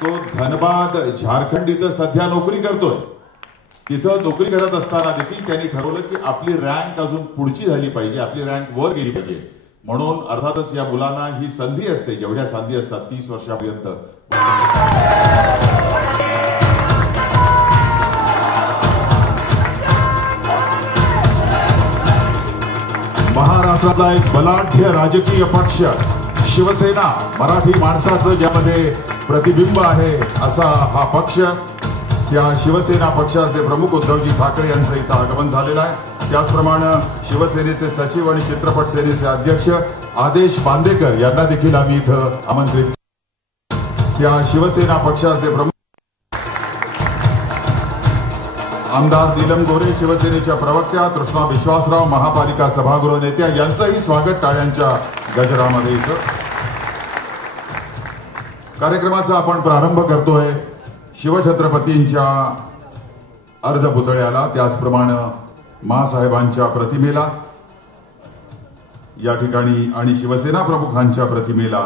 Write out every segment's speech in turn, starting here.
तो धनबाद झारखंड इथं सध्या नोकरी करतोय। तिथं नोकरी करत असताना देखील त्यांनी ठरवलं की आपली रँक अजून पुढची झाली पाहिजे, आपली रँक वर गेली पाहिजे। म्हणून अर्थातच या मुलांना ही संधी असते, जेवढ्या संधी असतात 30 वर्षापर्यंत। महाराष्ट्रातला एक बलाढ्य राजकीय पक्ष शिवसेना, मराठी माणसाचं ज्यामध्ये प्रतिबिंब आहे असा हा पक्ष, या शिवसेना पक्षाचे प्रमुख उद्धवजी ठाकरे यांचं इथं आगमन झालेलं आहे। त्याचप्रमाणे शिवसेनेचे सचिव आणि चित्रपट सेनेचे अध्यक्ष आदेश बांदेकर यांना देखील आम्ही इथं आमंत्रित। या शिवसेना पक्षाचे प्रमुख आमदार नीलम गोरे, शिवसेनेच्या प्रवक्त्या तृष्णा विश्वासराव, महापालिका सभागृह नेत्या यांचंही स्वागत टाळ्यांच्या गजरामध्ये इथं। कार्यक्रमाचा आपण प्रारंभ करतोय शिवछत्रपतींच्या अर्धपुतळ्याला, त्याचप्रमाणे मासाहेबांच्या प्रतिमेला या ठिकाणी आणि शिवसेना प्रमुखांच्या प्रतिमेला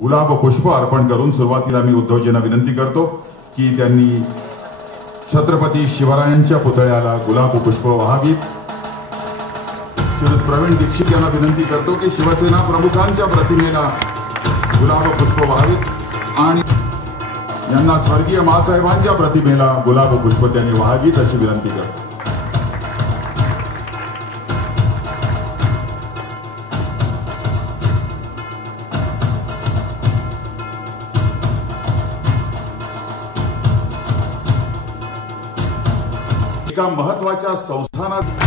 गुलाब पुष्प अर्पण करून सुरुवातीला मी उद्धवजींना विनंती करतो की त्यांनी छत्रपती शिवरायांच्या पुतळ्याला गुलाब पुष्प वाहावीत। श्री प्रवीण दीक्षित यांना विनंती करतो की शिवसेना प्रमुखांच्या प्रतिमेला गुलाब पुष्प वाहावीत आणि यांना स्वर्गीय मासाहेबांच्या प्रतिमेला गुलाब पुष्प त्यांनी वाहावीत अशी विनंती करतो। एका महत्वाच्या संस्थानात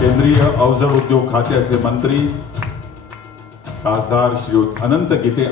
केंद्रीय अवजड उद्योग खात्याचे मंत्री खासदार श्रीयुत अनंत गीते